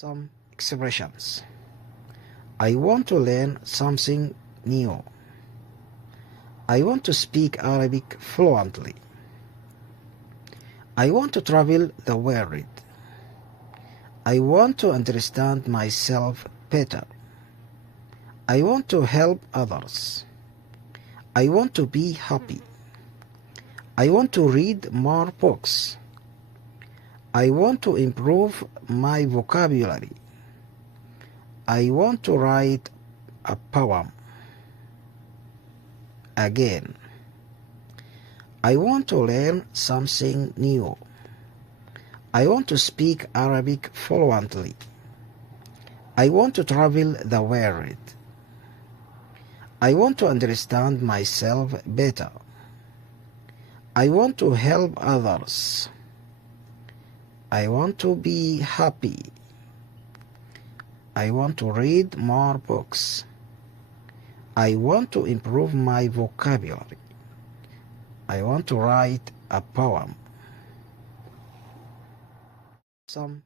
Some expressions. I want to learn something new. I want to speak Arabic fluently. I want to travel the world. I want to understand myself better. I want to help others. I want to be happy. I want to read more books. I want to improve my vocabulary. I want to write a poem. Again, I want to learn something new. I want to speak Arabic fluently. I want to travel the world. I want to understand myself better. I want to help others. I want to be happy. I want to read more books. I want to improve my vocabulary. I want to write a poem. Some